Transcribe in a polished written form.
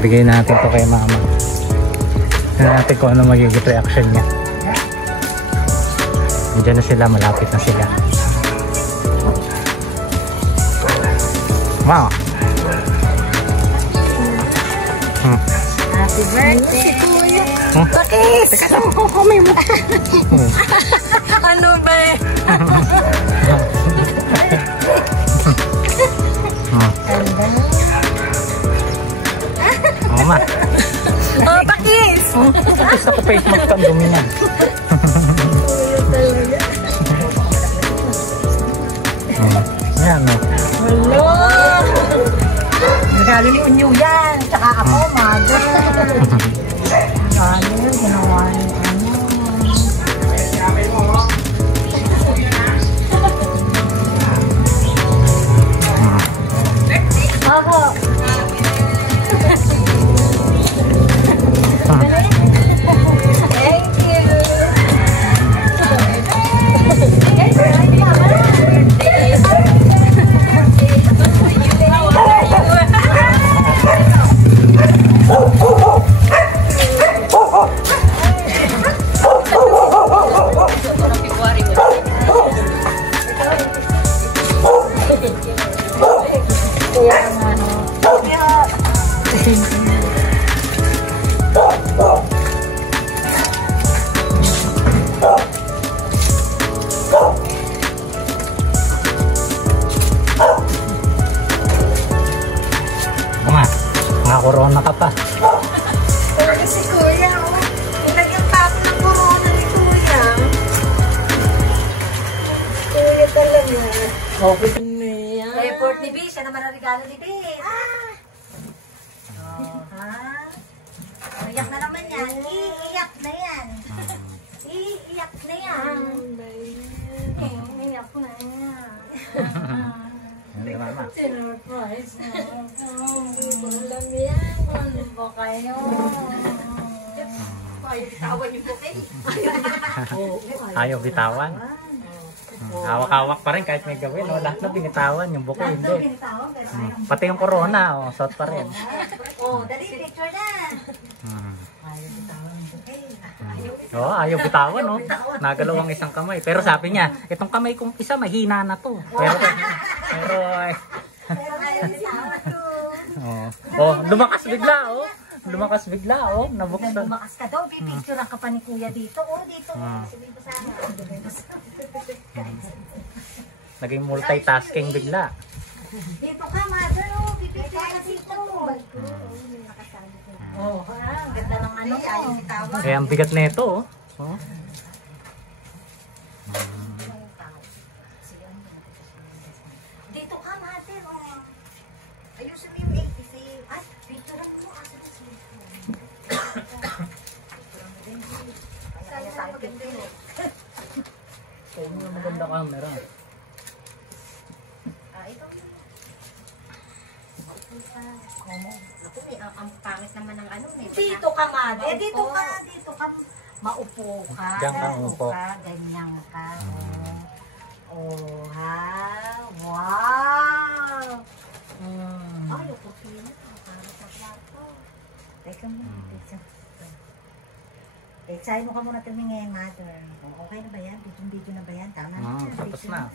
Bigay natin to kay mama. Tignan natin kung ano magiging reaction niya. Nandiyan na sila, malapit na sila. Wow! Happy birthday, Kuya! Bakit? Teka lang, kukumay mo. Ano ba eh? Oo ma. Oh, pakis! Pakis ako face mask kang dumi yan. Yan o. Hello! Regalo ni Unyo yan. Tsaka ako, mother. Regalo, ginawa ni ano. Ako. Thank you. Corona ka pa. Pero si Kuya, oh. Nilagyan pa ako ng corona ni Kuya. Kuya talaga. Okay niya. Effort ni B. Siya naman ang regalo ni B. Iiyak na naman yan. Iiyak na yan. Iiyak na yan. Iiyak na yan. Sinurprise mo. Alam yan. Ano ba kayo? Ayaw bitawan yung bukid. Ayaw bitawan. Hawak-hawak pa rin kahit may gawin. No? Lahat na binitawan. Yung buko hindi. Pati yung corona. Oh, suot pa rin. Oh, dali picture na. Ayaw bitawan yung bukid. Oh, ayaw bitawan. Oh. Nagalaw ang isang kamay. Pero sabi niya, itong kamay kong isa mahina na to. Pero ayaw bitawan to. Oh, lumakas bigla. Oh. Lumakas bigla. Oh, nabuksan. Lumakas ka daw. Pipicture ka pa ni Kuya dito. Oh, dito. Sabihin ko sana. Naging multitasking bigla. Dito ka, mother. Oh, pipicture ka dito. Oh, ang ganda ng ano. Ayaw bitawan. Eh, ang bigat na ito. Oh. Dito ka, mother. Oh. Ayusin mo yung 86. Ay, picture mo. Oh, maganda camera. Ito. Ako ang pangit naman ng ano. Dito ka, mother. Dito ka, dito ka. Maupo ka. Diyan ka, upo. Ganyan ka. Oh, ha? Wow! Ay, okay na. Para sa plato. Teka muna. Excited mo ka muna tumingin, mother. Okay na ba yan? Video na ba yan? Tama na. Tapos na.